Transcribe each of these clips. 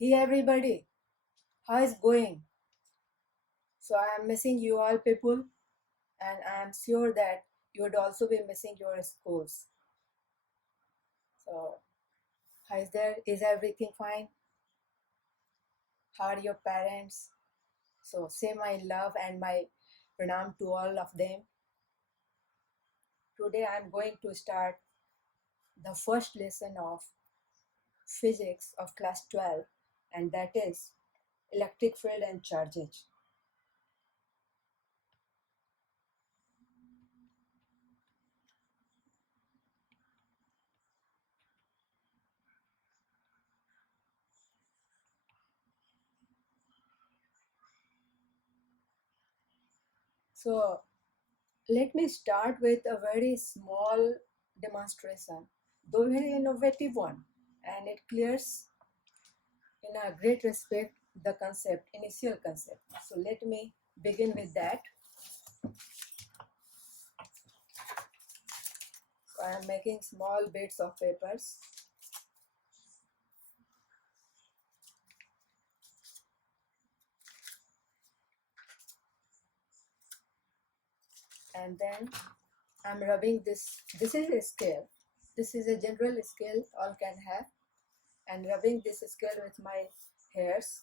Hey everybody, how is going? So I am missing you all people, and I am sure that you would also be missing your schools. So how is there? Is everything fine? How are your parents? So say my love and my pranam to all of them. Today I am going to start the first lesson of physics of class 12, and that is electric field and charges. So let me start with a very small demonstration, though very innovative one, and it clears in a great respect the concept, initial concept. So let me begin with that. So I am making small bits of papers, and then I'm rubbing this. This is a scale. This is a general scale all can have, and rubbing this scale with my hairs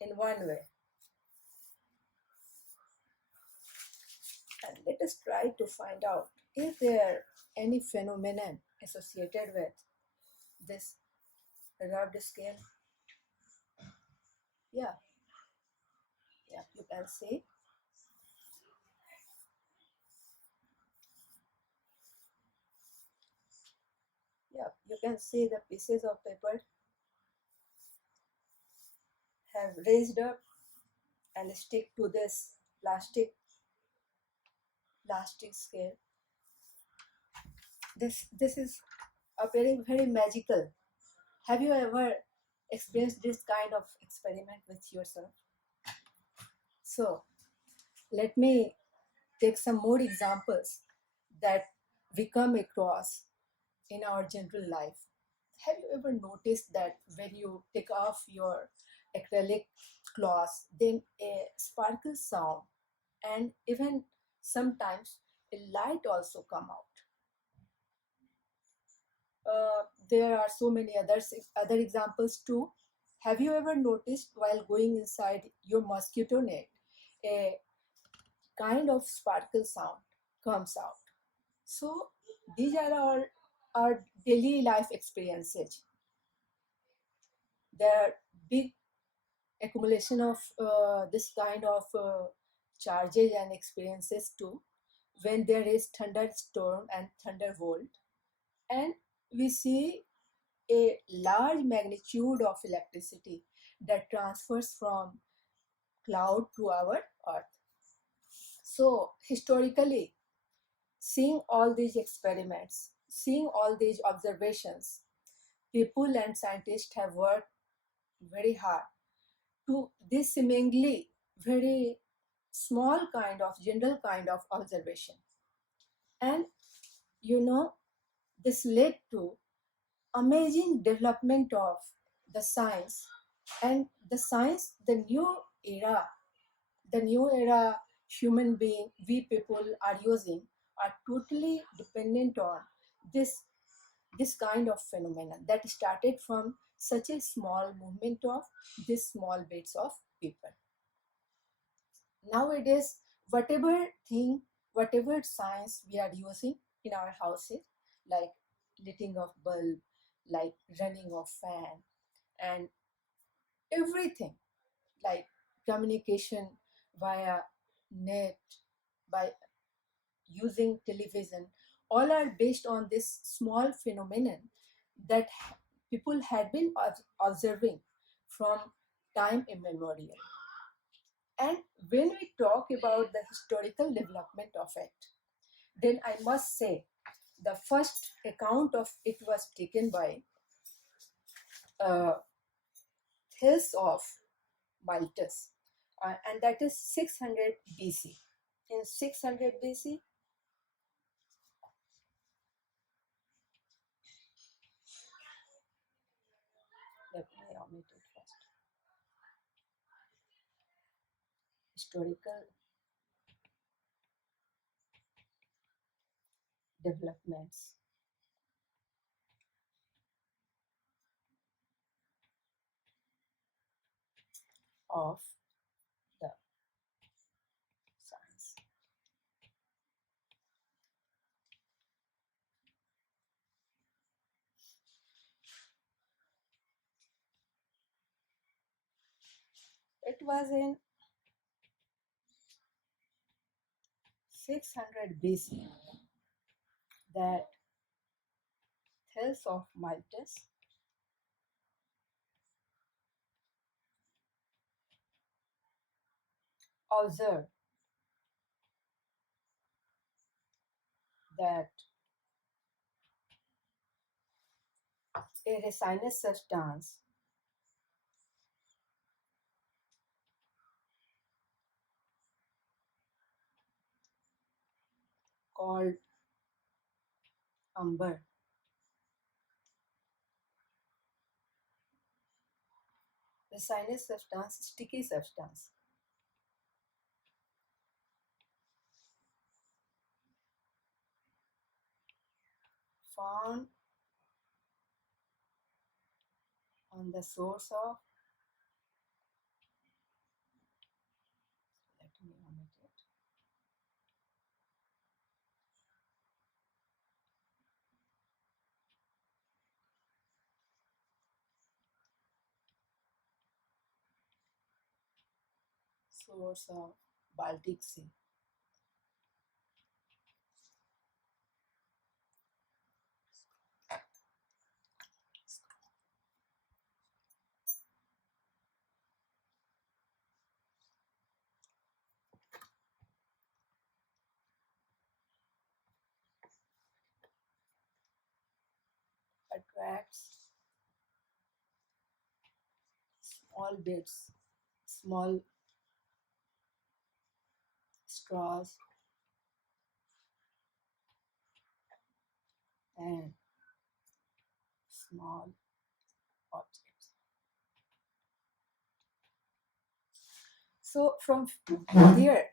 in one way. And let us try to find out, is there any phenomenon associated with this rubbed scale? Yeah, yeah, you can see. Yeah, you can see the pieces of paper have raised up and stick to this plastic scale. This is appearing very magical. Have you ever experienced this kind of experiment with yourself? So let me take some more examples that we come across in our general life. Have you ever noticed that when you take off your acrylic cloth, then a sparkle sound, and even sometimes a light also come out? There are so many other examples too. Have you ever noticed while going inside your mosquito net, a kind of sparkle sound comes out? So these are our daily life experiences. There are big accumulation of this kind of charges and experiences too when there is thunderstorm and thunderbolt, and we see a large magnitude of electricity that transfers from cloud to our earth. So historically, seeing all these experiments, seeing all these observations, people and scientists have worked very hard to this seemingly very small kind of general kind of observation. And you know, this led to amazing development of the science, and era the new era human being we people are using are totally dependent on this this kind of phenomenon that started from such a small movement of these small bits of paper. Nowadays, whatever thing, whatever science we are using in our houses, like lighting of bulb, like running of fan, and everything, like communication via net, by using television, all are based on this small phenomenon that people had been observing from time immemorial. And when we talk about the historical development of it, then I must say the first account of it was taken by uh, Thales of Miletus, and that is 600 BC. In 600 BC, let me omitted first. Historical developments of the science. It was in 600 BC that Thales of Miletus observed that a resinous substance called umber resinous substance, sticky substance, found on the source of, let me omit it, source of Baltic Sea. Attracts small bits, small straws, and small objects. So from there,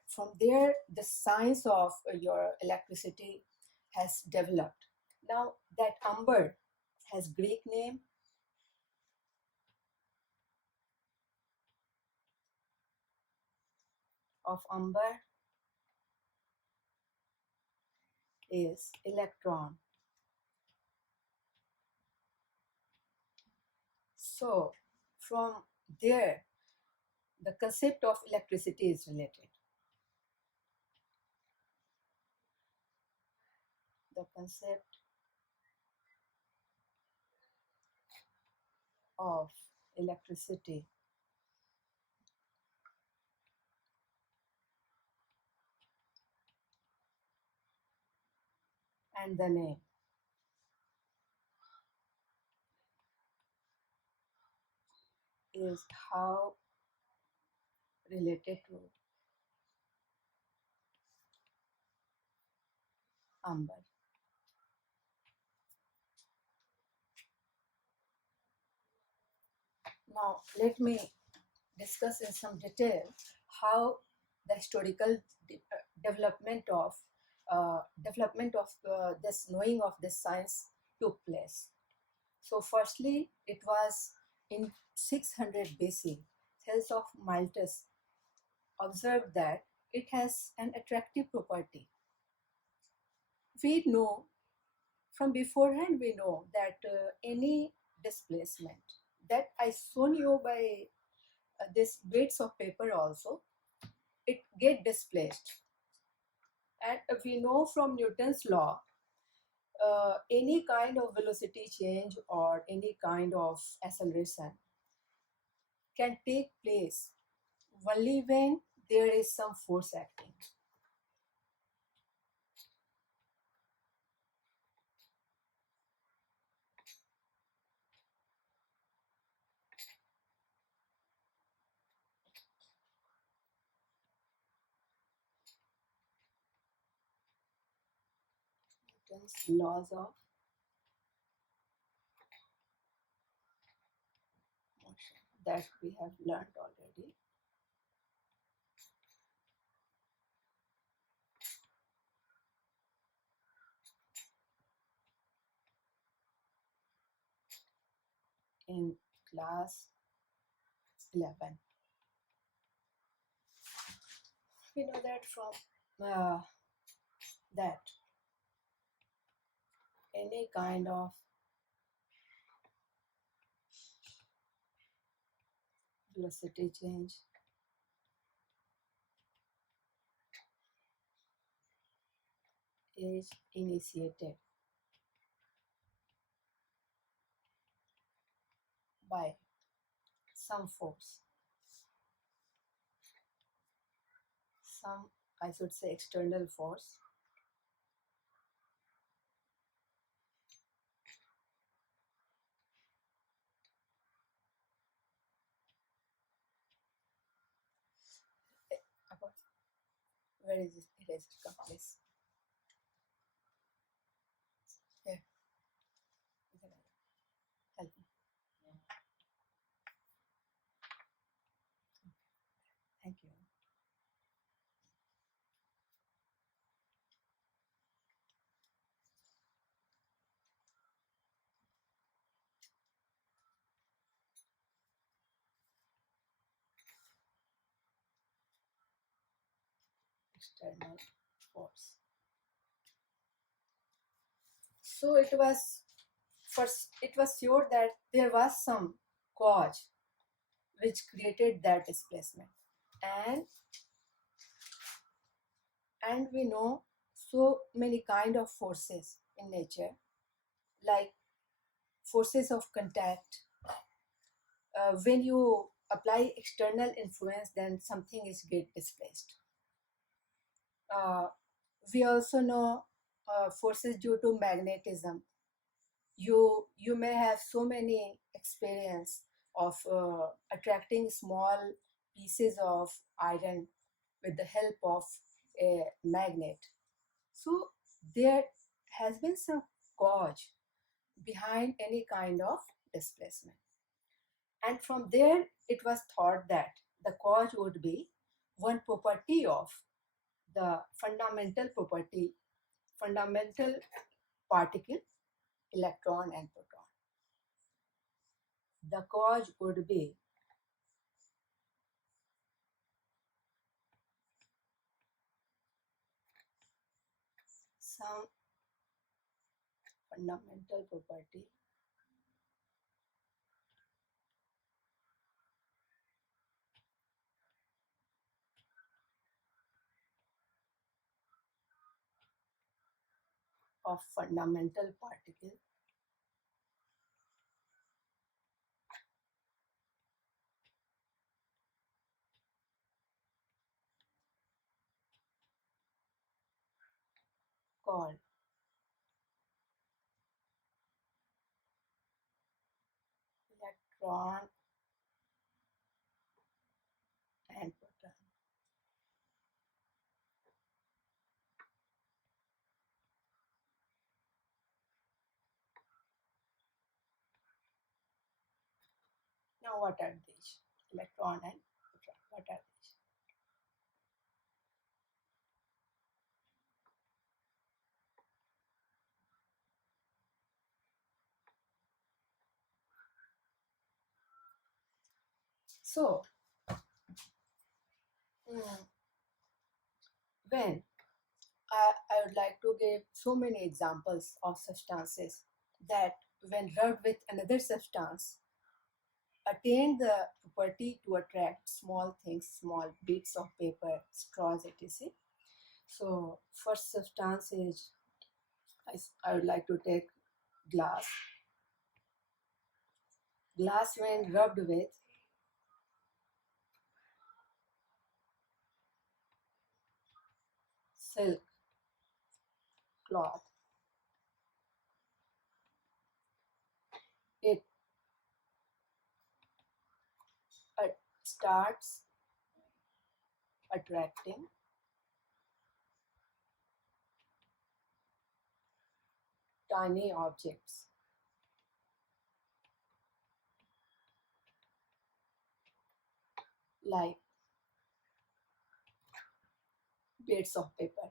the science of your electricity has developed. Now that umber has Greek name of umber is electron. So from there, the concept of electricity is related. The concept of electricity and the name is how related to umber. Now let me discuss in some detail how the historical development of this knowing of this science took place. So firstly, it was in 600 BC. Thales of Miletus observed that it has an attractive property. We know from beforehand, we know that any displacement that I shown you by this bits of paper also, it get displaced. And we know from Newton's law, any kind of velocity change or any kind of acceleration can take place only when there is some force acting. Newton's laws of motion. that we have learned already. In class 11. We know that from that any kind of velocity change is initiated by some force, some, I should say, external force, where is this erased? Come, please. Here, help me. Thank you. External force. So it was first. It was sure that there was some cause which created that displacement, and we know so many kind of forces in nature, like forces of contact. When you apply external influence, then something is get displaced. uh, we also know forces due to magnetism. You may have so many experience of attracting small pieces of iron with the help of a magnet. So there has been some cause behind any kind of displacement, and from there it was thought that the cause would be one property of the fundamental particle, electron and proton. The cause would be some fundamental property of fundamental particle called electron and proton. Now what are these? Electron and proton. What are these? So when I would like to give so many examples of substances that when rubbed with another substance attain the property to attract small things, small bits of paper, straws, etc. So first substance is, I would like to take glass. Glass when rubbed with silk cloth, it starts attracting tiny objects. like bits of paper.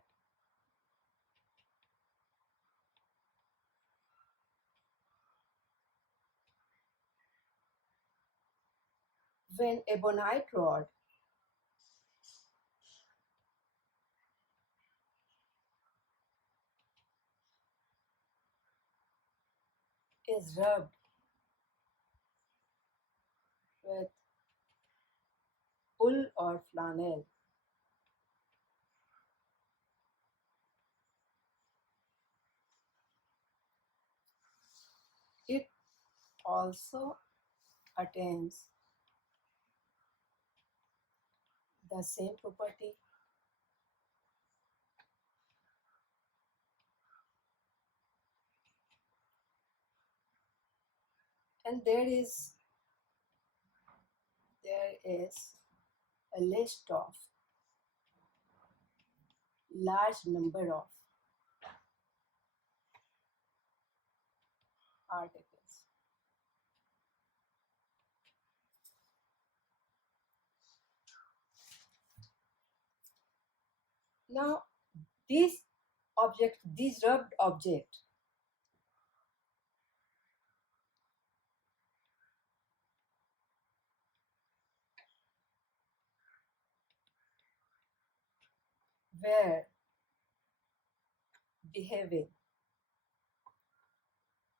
When ebonite rod is rubbed with wool or flannel, it also attains the same property. And there is a list of large number of articles. Now, these rubbed object were behaving.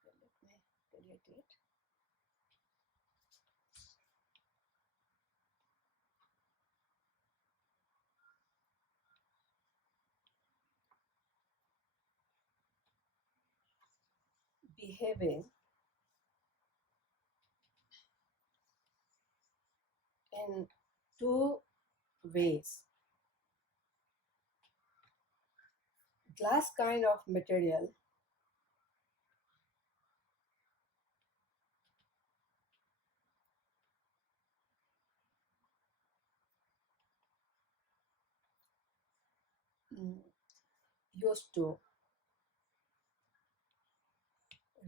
Let me delete it. Behaving in two ways. Glass kind of material mm, used to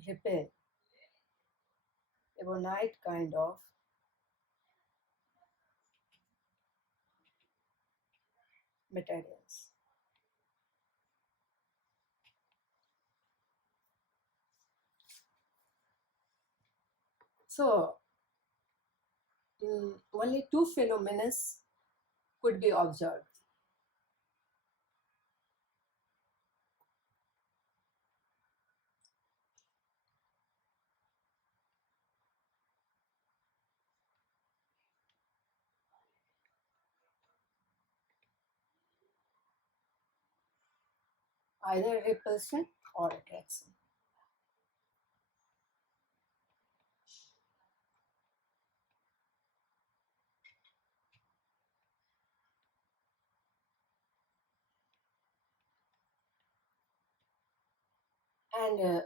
repel ebonite kind of materials. So, only two phenomena could be observed. Either repulsion or attraction. And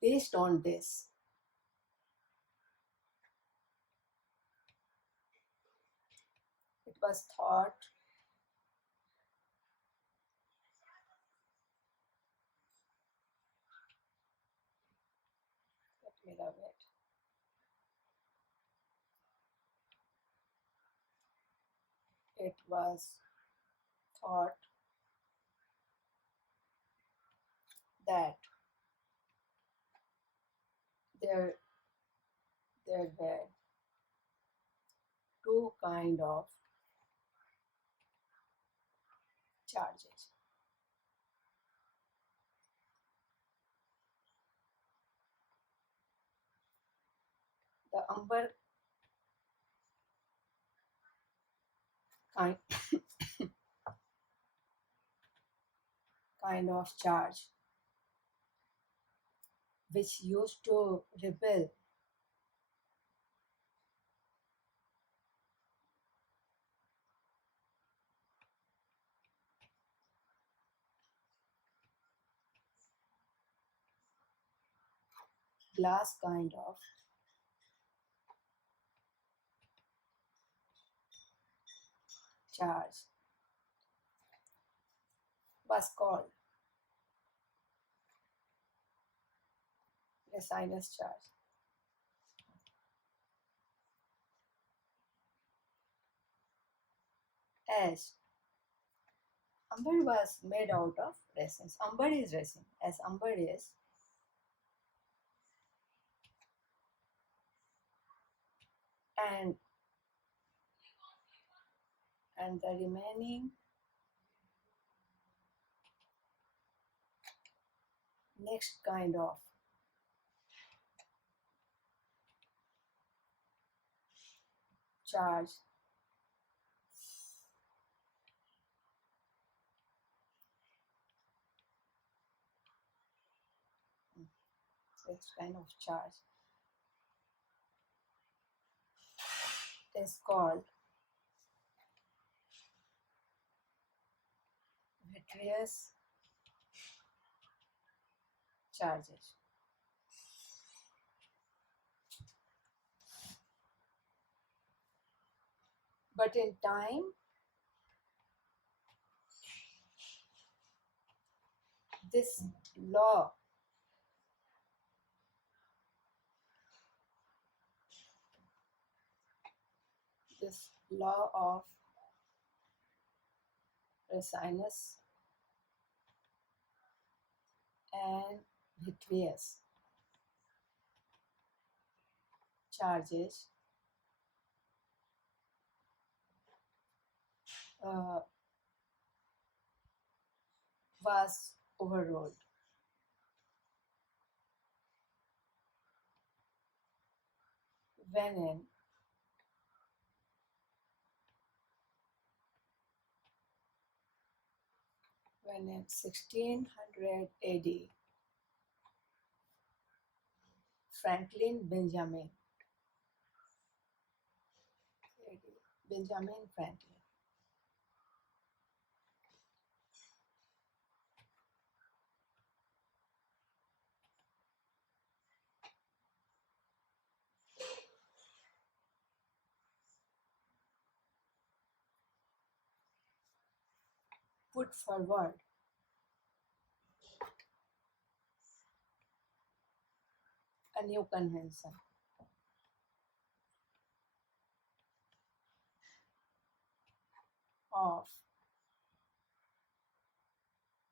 based on this, it was thought let me love it was thought that there there were two kind of charges. The umber kind kind of charge which used to repel glass kind of charge was called resinous charge. as amber was made out of resins. Amber is resin. As amber is, and the remaining next kind of charge next kind of charge is called vitreous charges. But in time, this law of resinous and vitreous charges uh, was overruled. When in 1600 AD, Franklin Benjamin Franklin put forward a new convention of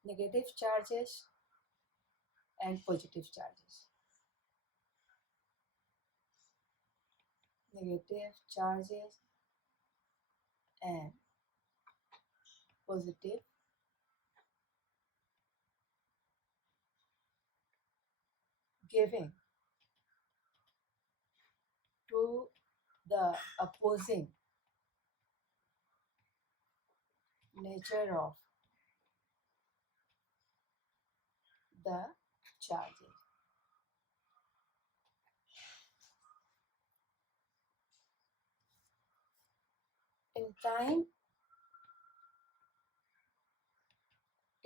negative charges and positive charges. Negative charges and positive giving to the opposing nature of the charges. In time,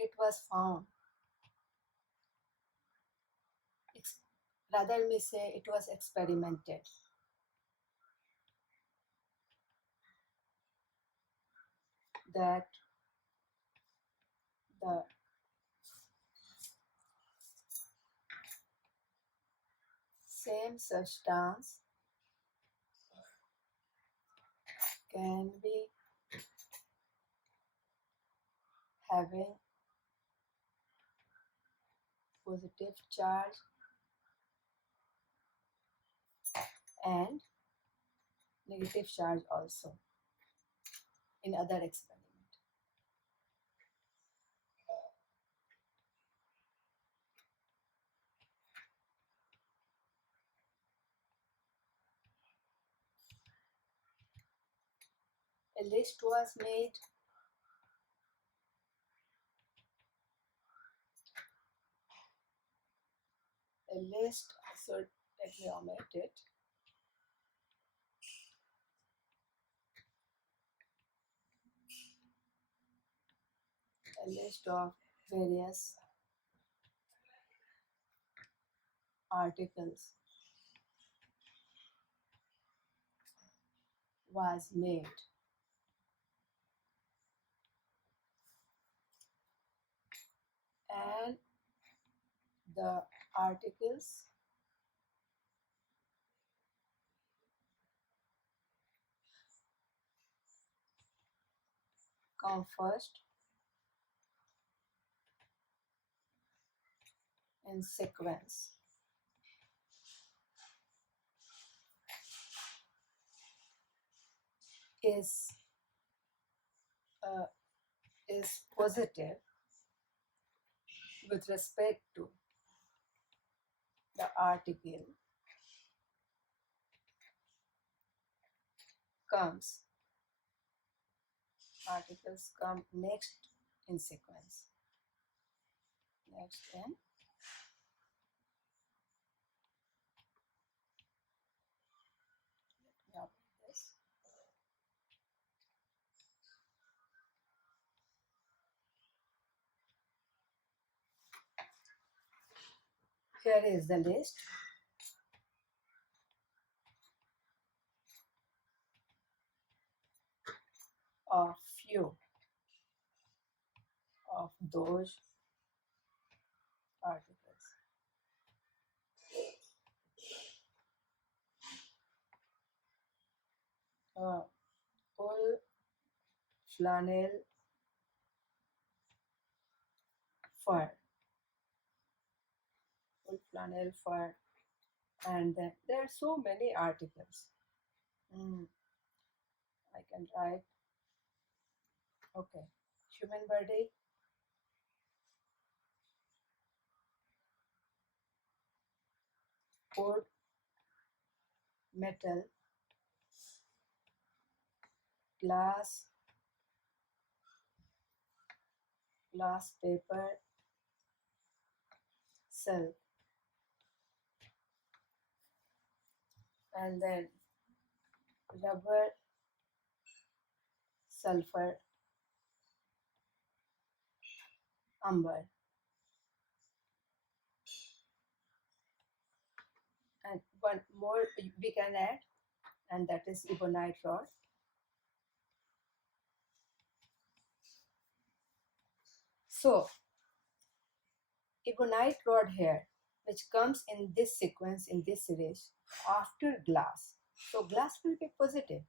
it was found, rather me say it was experimented, that the same substance can be having positive charge and negative charge also in other experiment. A list was made so let me omit it. A list of various articles was made and the articles come first in sequence. Is uh, is positive with respect to the article comes articles come next in sequence. Next in this. Here is the list of few of those articles. Wool, flannel, fur. Wool, flannel, fur. And then there are so many articles. I can write, okay, human body, wood, metal, glass, paper, silk, and then rubber, sulfur, umber, and one more we can add, and that is ebonite rod. So ebonite rod here, which comes in this sequence, in this series, after glass. So glass will be positive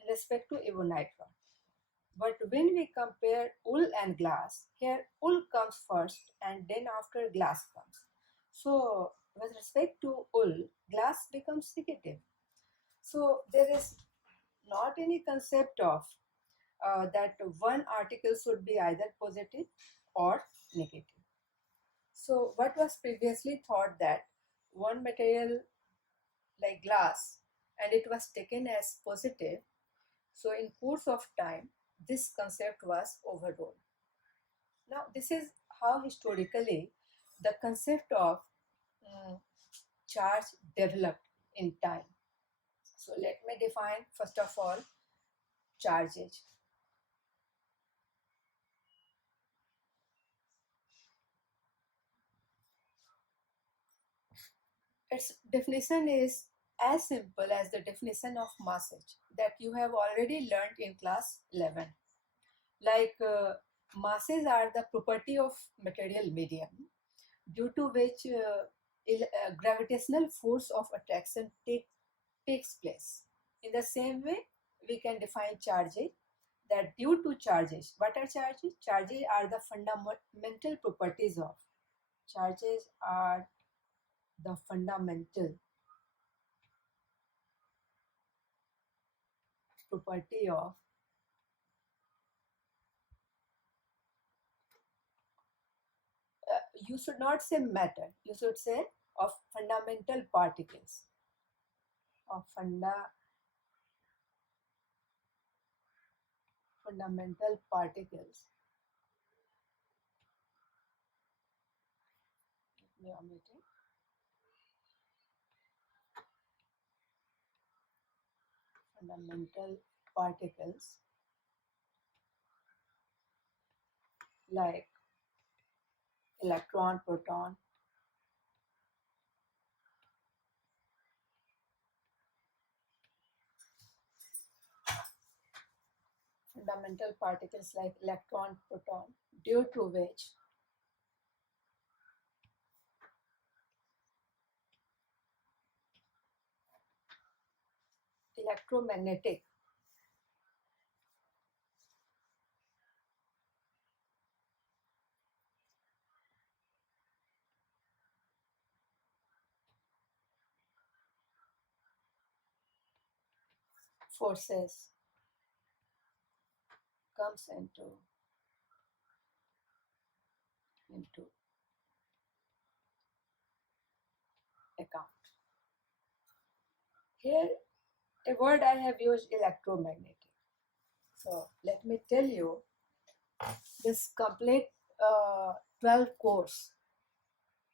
in respect to ebonite rod. But when we compare wool and glass, here wool comes first and then after glass comes. So with respect to wool, glass becomes negative. So there is not any concept of that one article should be either positive or negative. So what was previously thought that one material like glass and it was taken as positive. So in course of time, this concept was overruled. Now this is how historically the concept of charge developed in time. So let me define first of all charges. Its definition is as simple as the definition of massage that you have already learned in class 11. Like masses are the property of material medium due to which gravitational force of attraction takes place. In the same way, we can define charges that due to charges, what are charges? Charges are the fundamental properties of. Charges are the fundamental property of you should not say matter, you should say of fundamental particles, of fundamental particles. Let me omit it. Fundamental particles like electron, proton, fundamental particles like electron, proton, due to which electromagnetic forces comes into account. Here, a word I have used, electromagnetic. So let me tell you, this complete 12 course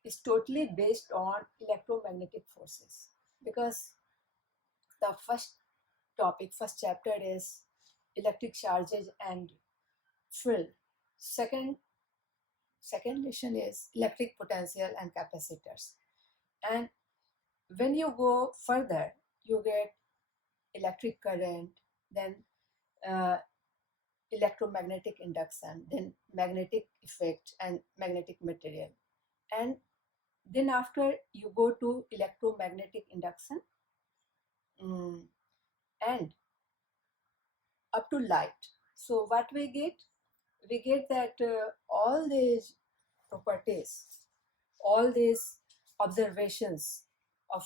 is totally based on electromagnetic forces, because the first chapter is electric charges and field. Second second lesson is electric potential and capacitors. And when you go further, you get electric current, then uh, electromagnetic induction, then magnetic effect and magnetic material. And then after you go to electromagnetic induction, and up to light. So what we get? We get that all these properties, all these observations of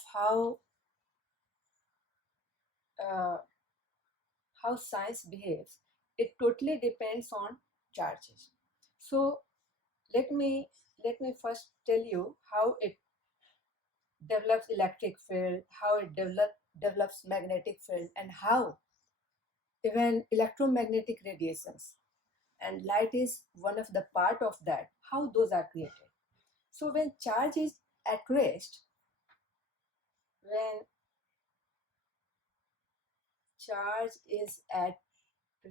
uh, how science behaves, it totally depends on charges. So let me first tell you how it develops electric field, how it develops magnetic field, and how even electromagnetic radiations and light is one of the part of that, how those are created. So when charge is at rest, when charge is at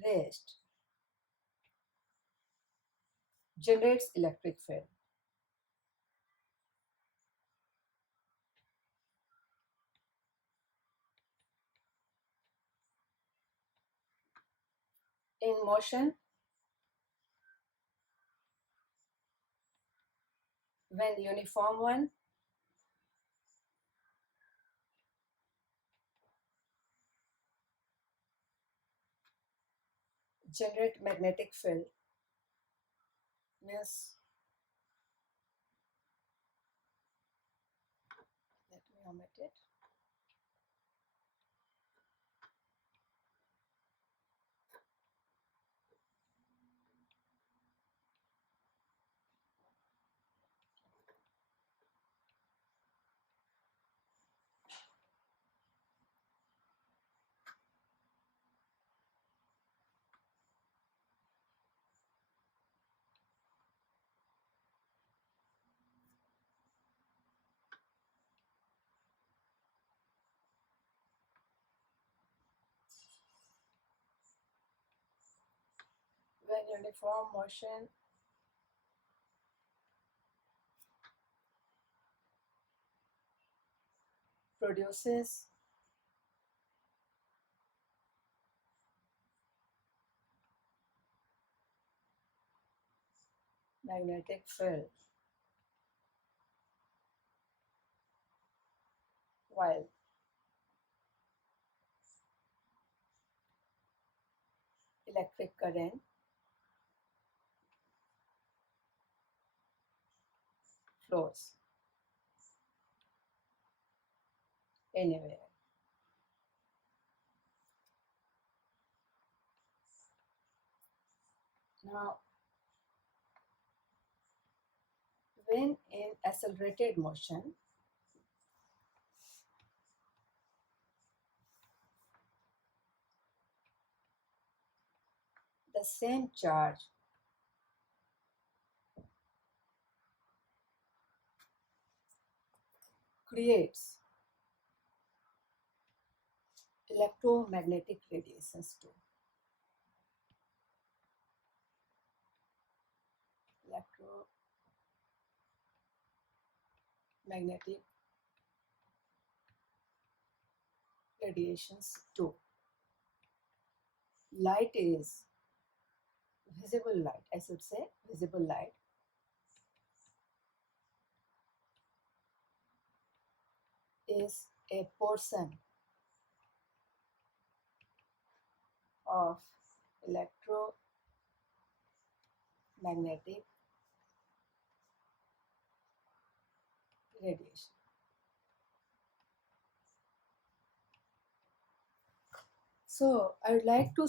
rest, generates electric field. In motion, when uniform one, generate magnetic field, means, let me omit it. When uniform motion produces magnetic field, while electric current flows anywhere. Now, when in accelerated motion, the same charge creates electromagnetic radiations too. Electromagnetic radiations too. Light is visible light, I should say, visible light is a portion of electromagnetic radiation. So I'd like to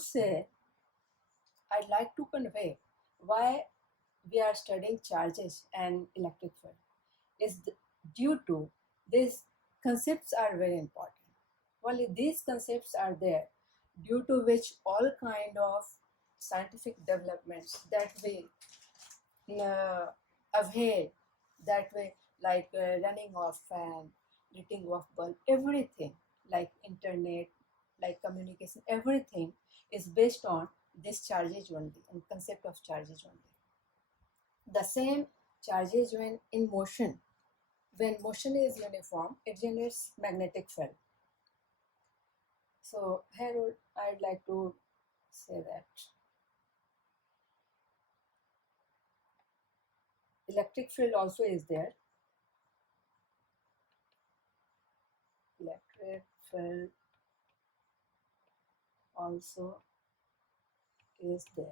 convey why we are studying charges and electric field is due to these concepts are very important. Only these concepts are there, due to which all kind of scientific developments that we have had, that way, like running of fan, lighting of bulb, everything, like internet, like communication, everything is based on this charges only and concept of charges only. The same charges when motion is uniform, it generates magnetic field. So here I'd like to say that electric field also is there. Electric field also is there.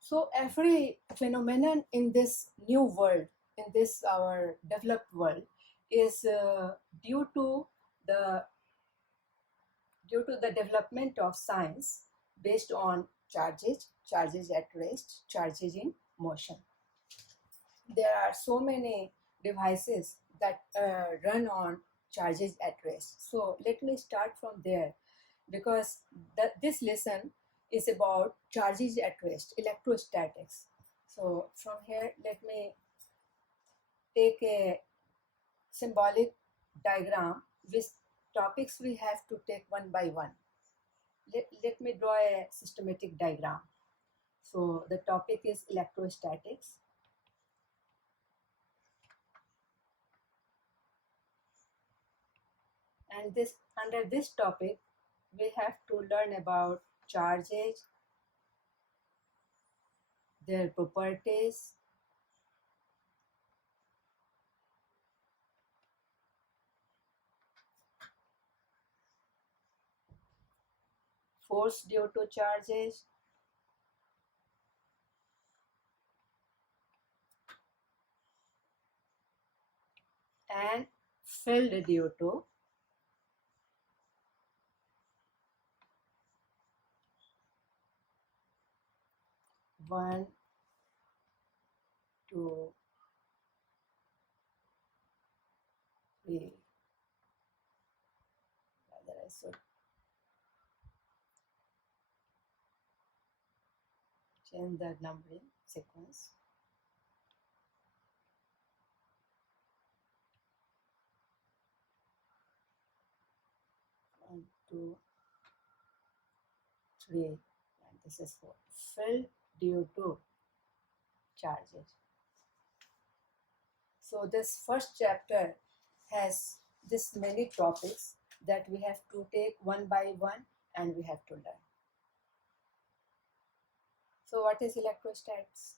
So every phenomenon in this new world, in this our developed world, is due to the development of science based on charges at rest, charges in motion. There are so many devices that run on charges at rest. So let me start from there, because this lesson is about charges at rest, electrostatics. So from here, let me take a symbolic diagram with topics we have to take one by one. Let me draw a systematic diagram. So the topic is electrostatics. And this under this topic, we have to learn about charges, their properties, force due to charges, and field due to one, two, three. Rather, I should change the numbering sequence. One, two, three, and this is four. Field due to charges. So this first chapter has this many topics that we have to take one by one and we have to learn. So what is electrostats?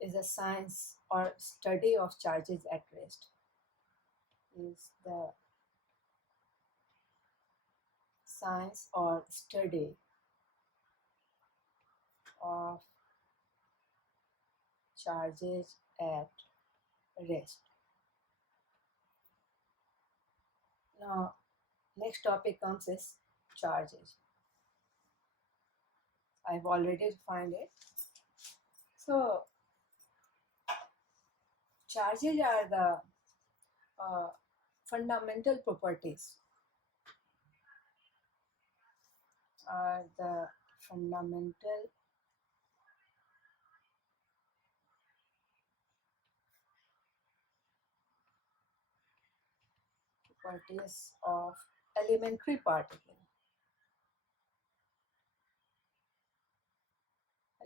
Is a science or study of charges at rest. Is the science or study of charges at rest. Now, next topic comes is charges. I've already defined it. So, charges are the fundamental properties, are the fundamental properties of elementary particle.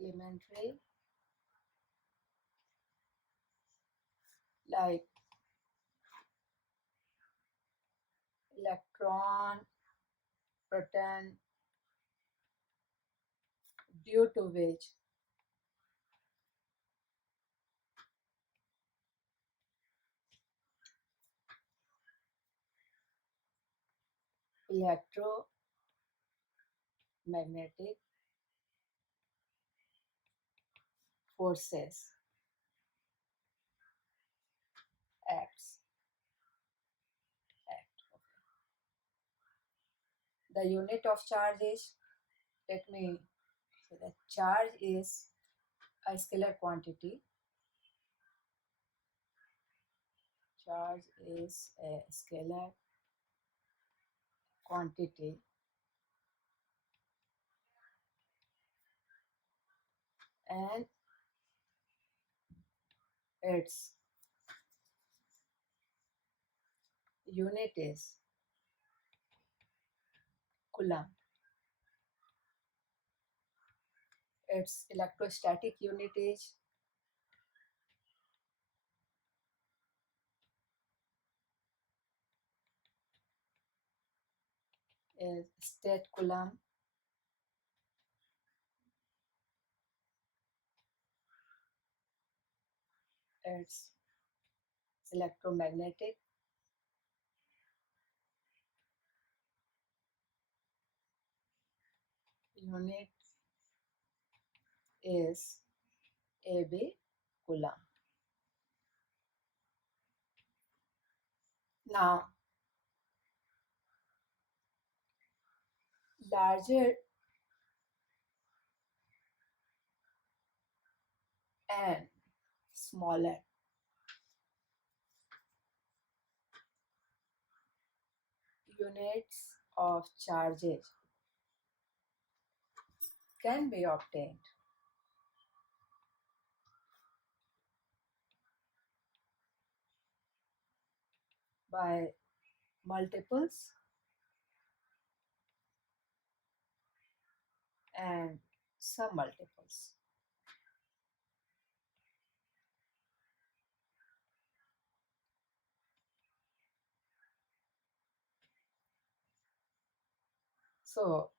Elementary, like electron, proton, due to which electromagnetic forces, acts, act. The unit of charge is, let me say that charge is a scalar quantity. Charge is a scalar quantity and its unit is coulomb. Its electrostatic unit is state coulomb. Its electromagnetic unit is AB coulomb. Now, larger and smaller units of charges can be obtained by multiples and submultiples. So,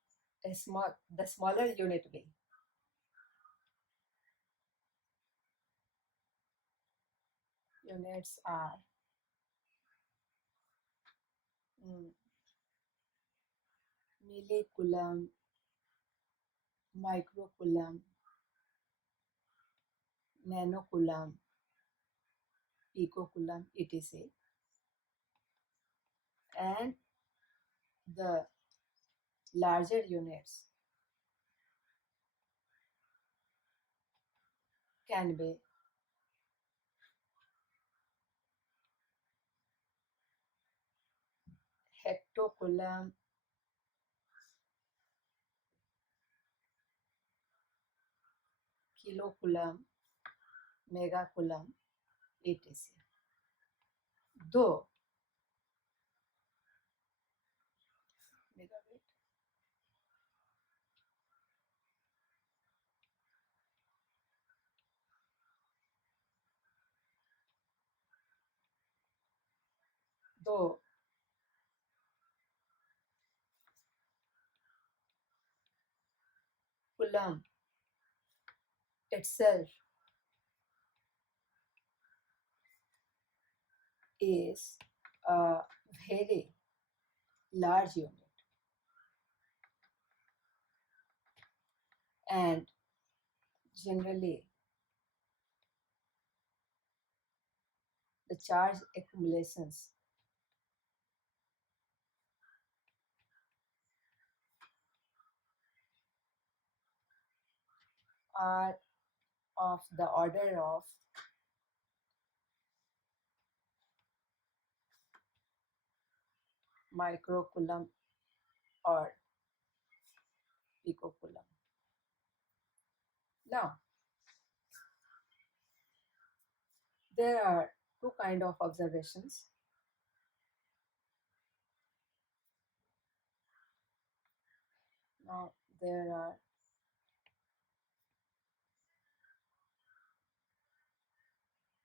the smaller unit will units are mm, millicoulomb, microcoulomb, nanocoulomb, picocoulomb, etc. And the larger units can be hectocoulomb, kilocoulomb, megacoulomb, etc. Though megabit, though coulomb itself is a very large unit and generally the charge accumulations are of the order of microcoulomb or picocoulomb. Now, there are two kind of observations. Now, there are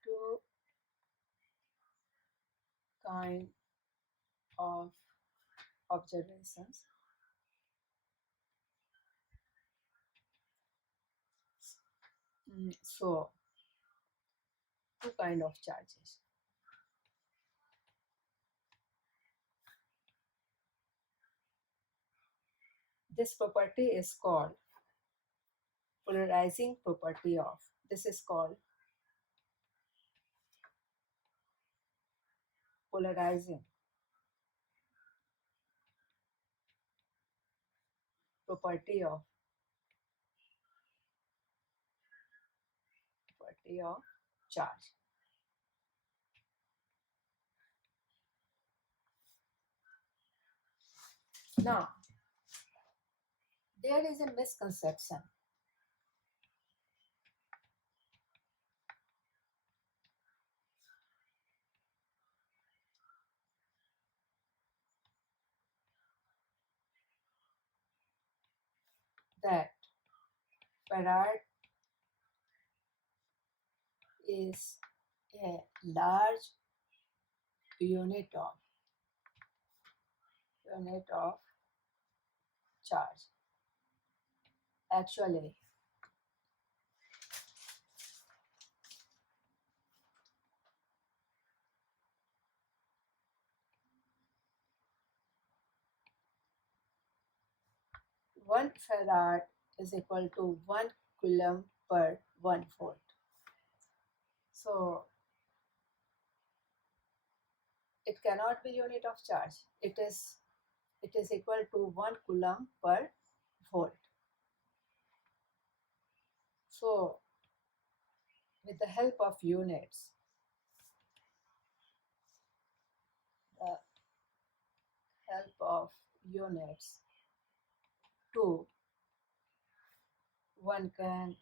two kind of observations. So, two kind of charges. This property is called polarizing property of This is called polarizing property of charge. Now, there is a misconception that farad is a large unit of charge. Actually, 1 farad is equal to 1 coulomb per 1 volt. So it cannot be unit of charge. It is equal to 1 coulomb per volt. So with the help of units, the help of units, two, one can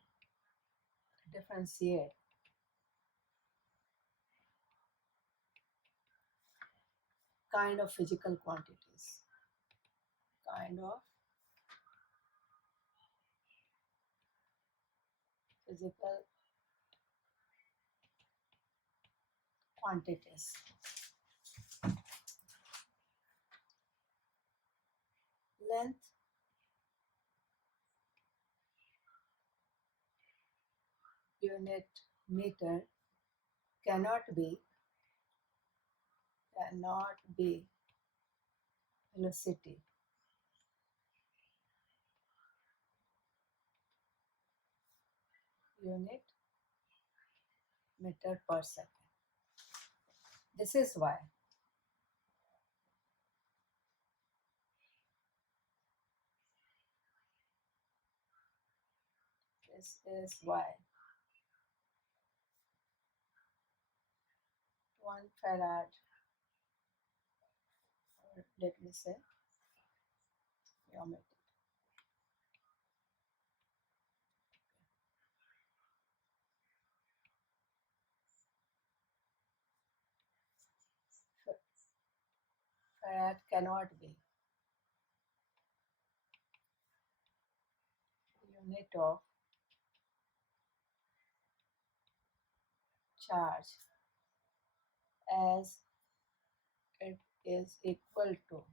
differentiate kind of physical quantities, kind of physical quantities. Length unit meter cannot be velocity unit meter per second. This is why this is why 1 farad, or let me say geometry, farad cannot be unit of charge, as it is equal to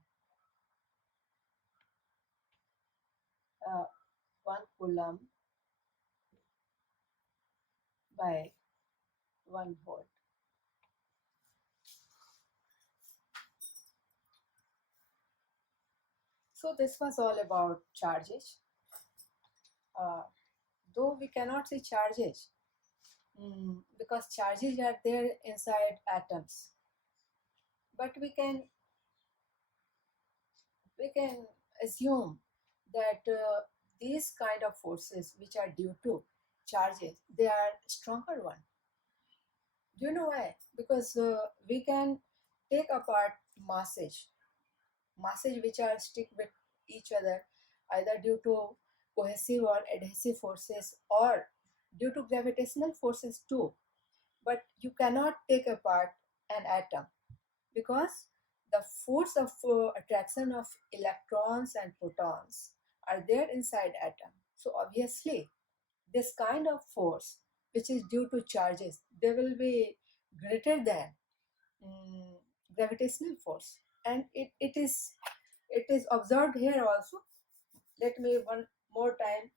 1 coulomb by 1 volt. So this was all about charges. Though we cannot see charges, because charges are there inside atoms, but we can assume that these kind of forces which are due to charges, they are stronger one. Do you know why? Because we can take apart masses which are stick with each other, either due to cohesive or adhesive forces, or due to gravitational forces too. But you cannot take apart an atom, because the force of attraction of electrons and protons are there inside atom. So obviously this kind of force which is due to charges, they will be greater than mm, gravitational force. And it is observed here also. Let me one more time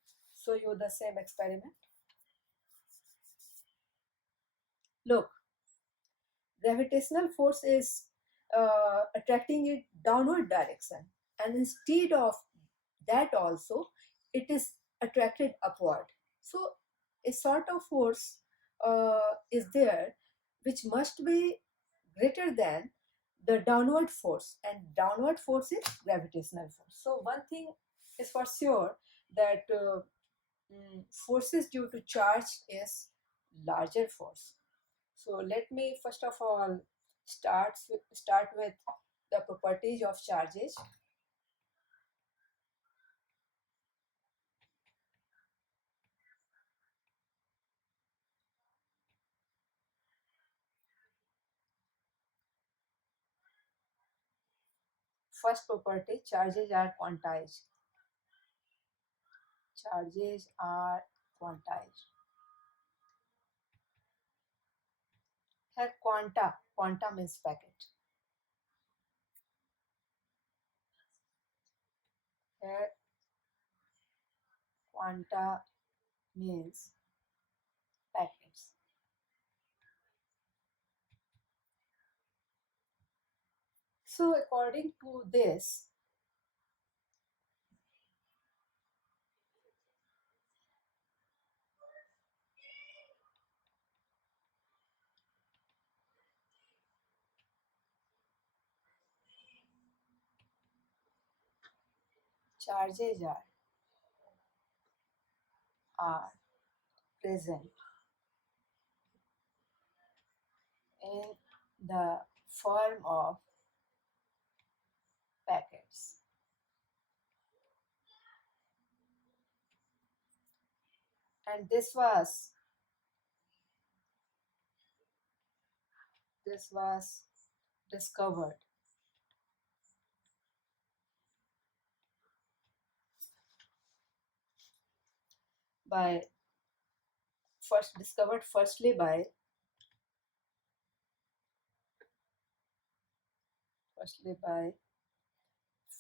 show you the same experiment. Look, gravitational force is attracting it downward direction, and instead of that also, it is attracted upward. So a sort of force is there which must be greater than the downward force, and downward force is gravitational force. So one thing is for sure, that forces due to charge is larger force. So let me first of all start with the properties of charges. First property, charges are quantized. Charges are quantized. Here quanta means packet. Here quanta means packets. So according to this, charges are present in the form of packets. And this was discovered by firstly by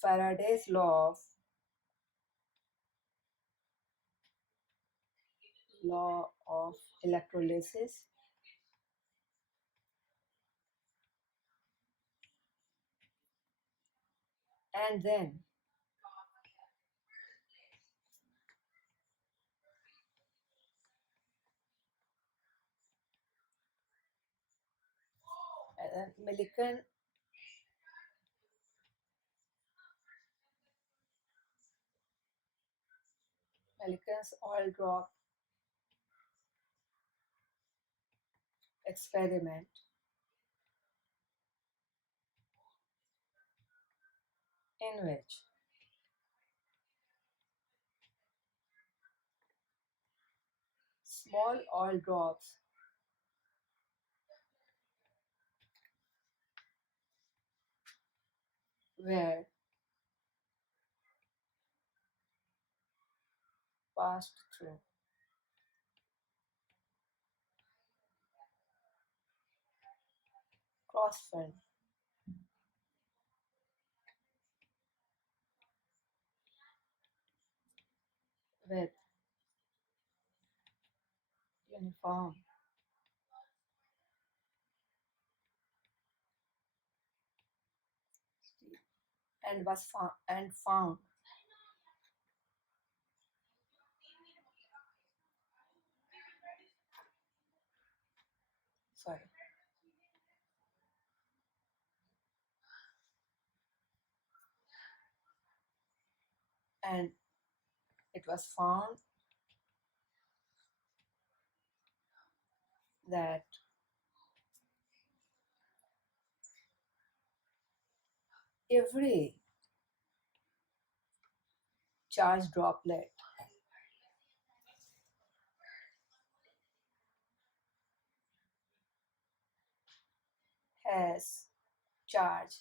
Faraday's law of electrolysis, and then Millikan's oil drop experiment, in which small oil drops were passed through cross-filled with uniform steep, and found sorry and it was found that every charged droplet has charge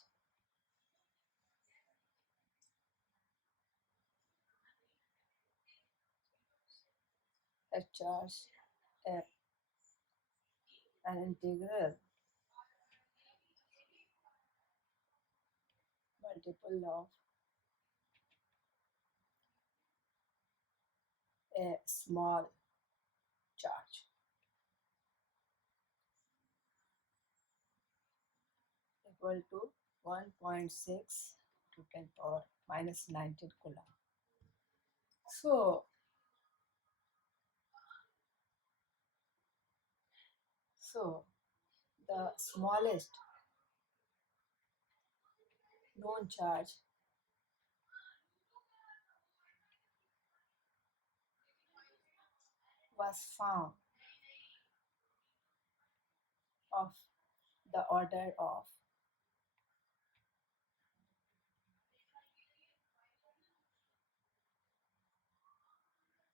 has charge at an integral multiple of a small charge equal to 1.6 to 10 power minus 19 coulomb. So So, the smallest known charge was found of the order of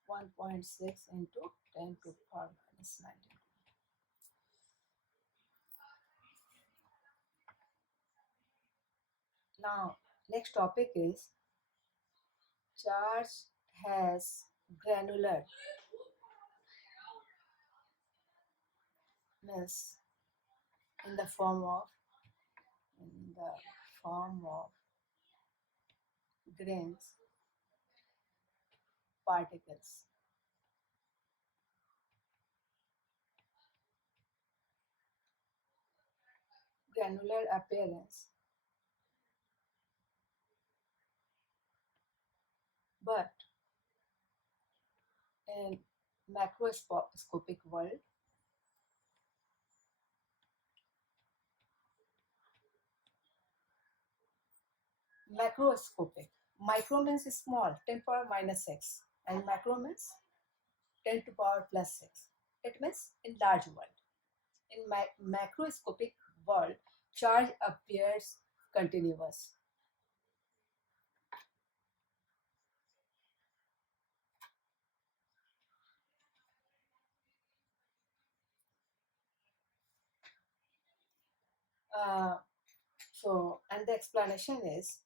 1.6 into 10 to the power minus 19. Now, next topic is charge has granular mass in the form of in the form of grains particles. Granular appearance, but in macroscopic world, macroscopic. Micro means small, 10 power minus 6, and macro means 10 to power plus 6. It means in large world. In macroscopic world, charge appears continuous. Uh, and the explanation is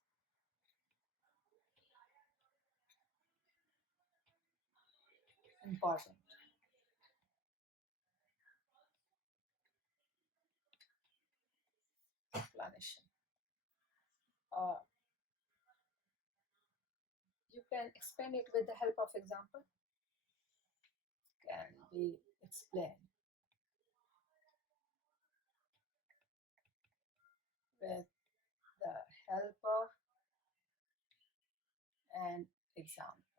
important. Explanation. Uh, you can explain it with the help of example. Can be explained with the help of an example.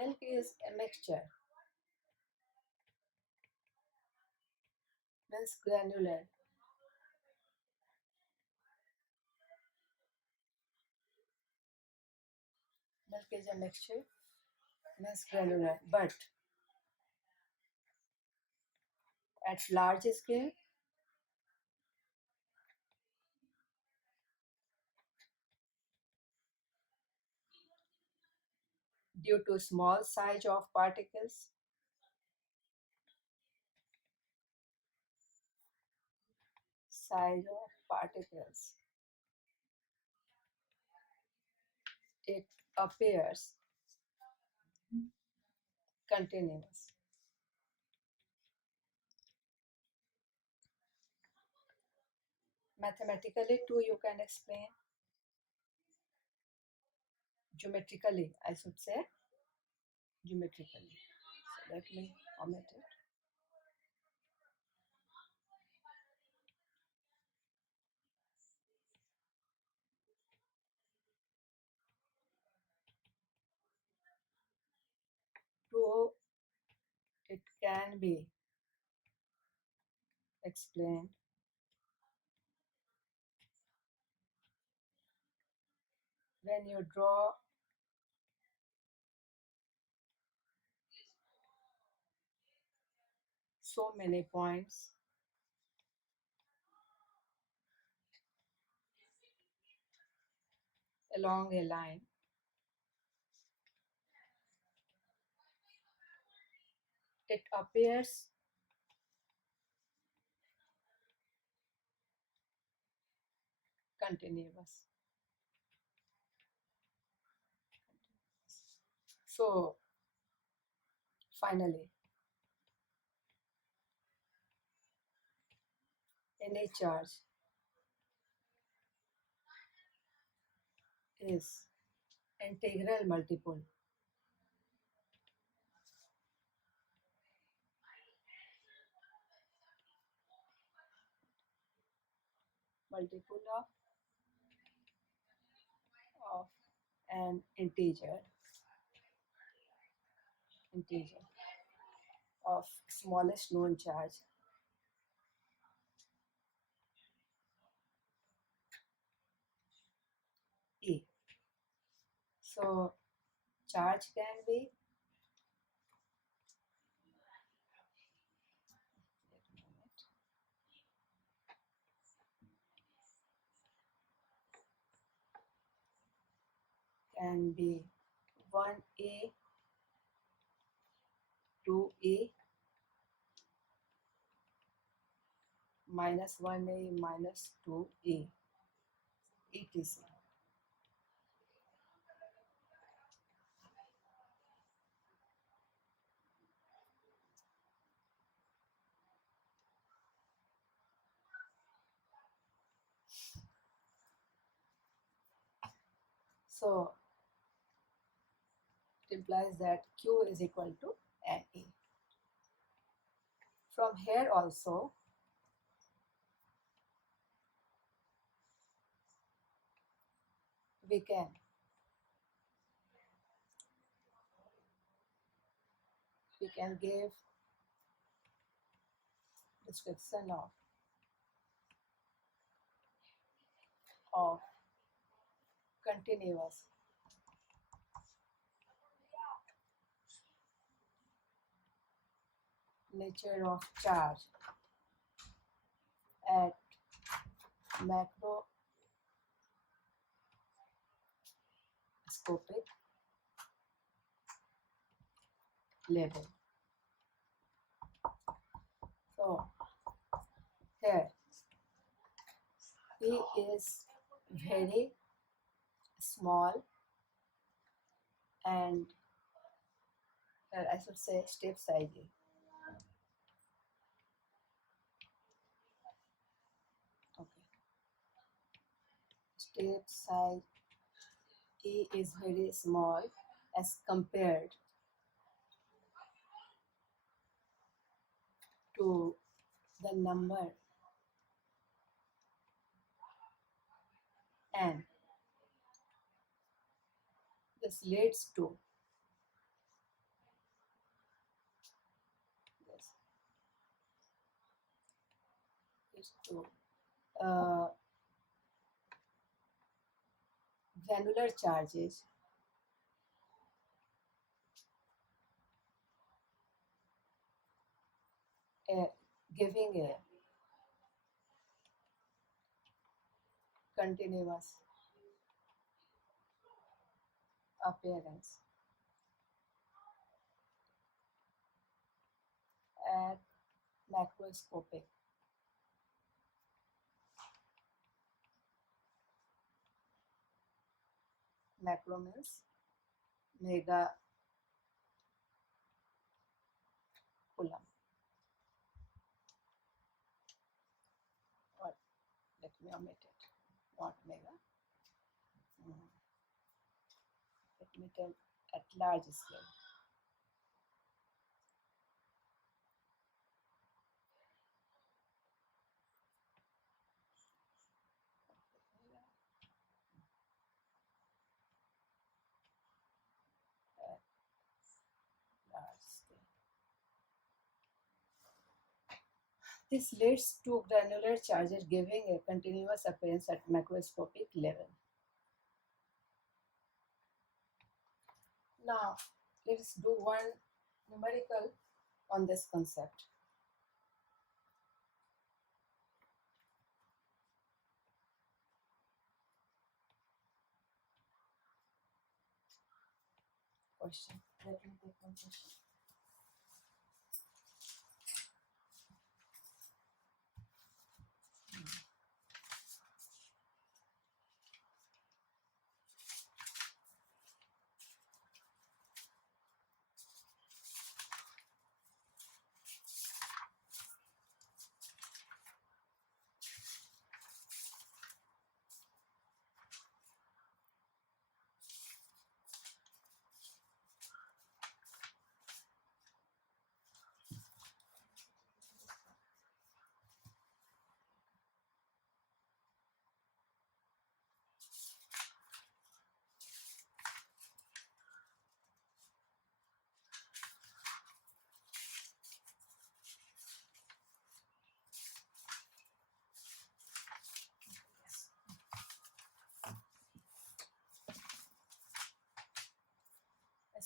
Milk is a mixture, means granular. Milk is a mixture, means granular, but at large scale, due to small size of particles, it appears continuous. Mathematically too you can explain. Geometrically, I should say. Geometrically. So let me omit it. Too, it can be explained when you draw so many points along a line. It appears continuous. So finally, any charge is integral multiple of an integer of smallest known charge A. So charge can be can be 1A, 2A, minus 1A, minus 2A, etc. So it implies that Q is equal to NA. From here also, we can give description of continuous nature of charge at macroscopic level. So here E is very small, and here I should say step size E. Okay. Step size E is very small as compared to the number n. This leads to uh, granular charges giving a continuous appearance at macroscopic macro means mega coulomb. Or let me omit it, not mega. Let me tell at large scale. This leads to granular charges giving a continuous appearance at macroscopic level. Now, let's do one numerical on this concept. Question. Let me take one question.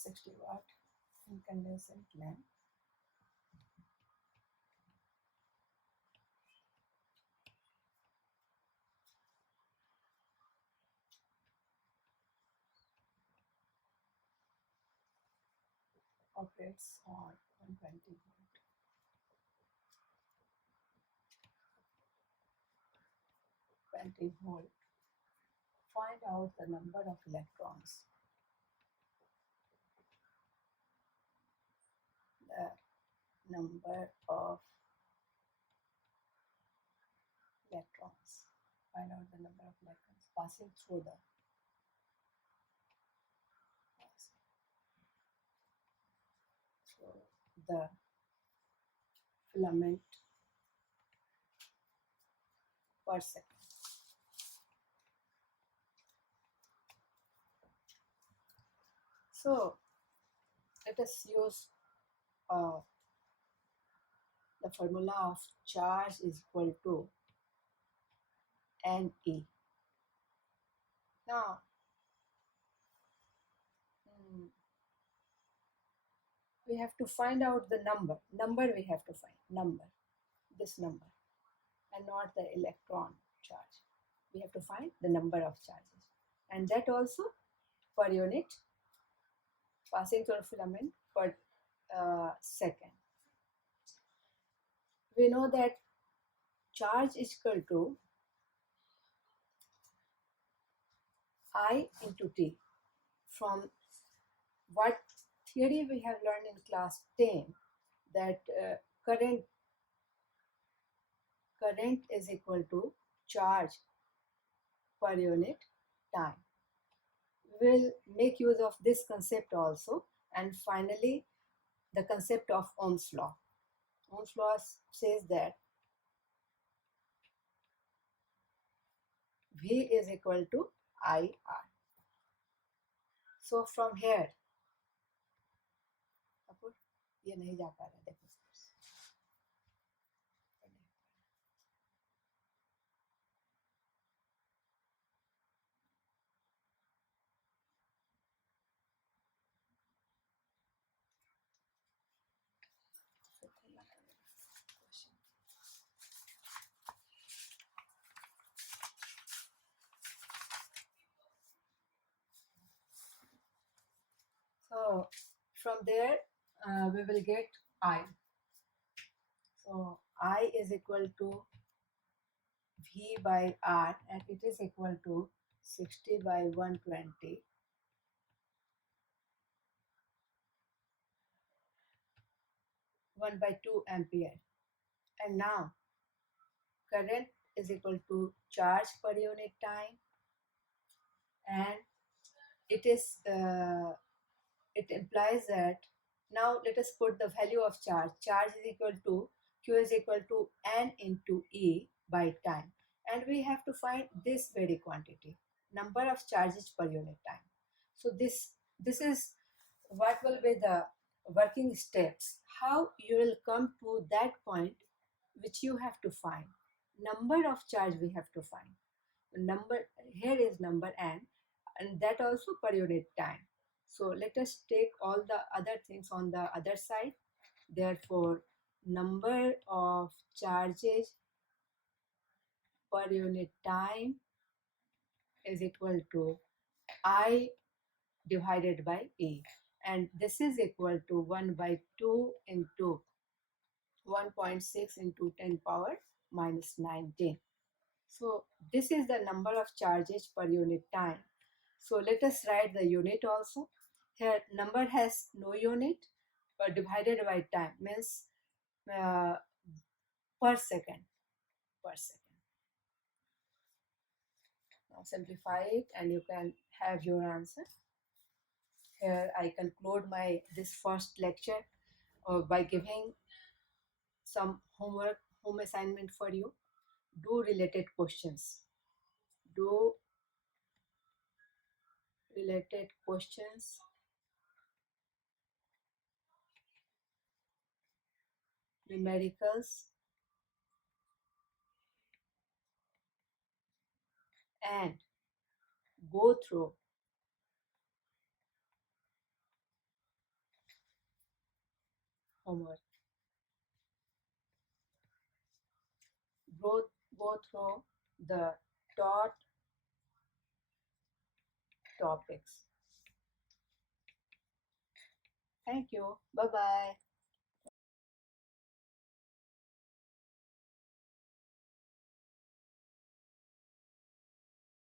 60 watt incandescent lamp. Operates on 120 volt. 20 volt. Find out the number of electrons. The number of electrons. Find out the number of electrons passing through the filament per second. So let us use the formula of charge is equal to NE. Now, we have to find out the number. We have to find this number, and not the electron charge. We have to find the number of charges, and that also per unit passing through a filament per second. We know that charge is equal to I into T. From what theory we have learned in class 10, that current is equal to charge per unit time. We will make use of this concept also, and finally the concept of Ohm's law. Ohm's law says that V is equal to IR. So from here, ये नहीं जा पा रहा, देखो So from there we will get I. So I is equal to V by R, and it is equal to 60 by 120 1 by 2 ampere. And now current is equal to charge per unit time, and it implies that now let us put the value of charge. Charge is equal to Q is equal to N into E by time, and we have to find this very quantity, number of charges per unit time. So this is what will be the working steps, how you will come to that point which you have to find. Number of charge we have to find. Number here is number N, and that also per unit time. So let us take all the other things on the other side. Therefore, number of charges per unit time is equal to I divided by E, and this is equal to 1 by 2 into 1.6 into 10 power minus 19. So this is the number of charges per unit time. So let us write the unit also. Here number has no unit, but divided by time means per second. Now simplify it and you can have your answer. Here I conclude this first lecture by giving some home assignment for you. Do related questions. Numericals, and go through homework. Go through the taught topics. Thank you. Bye bye.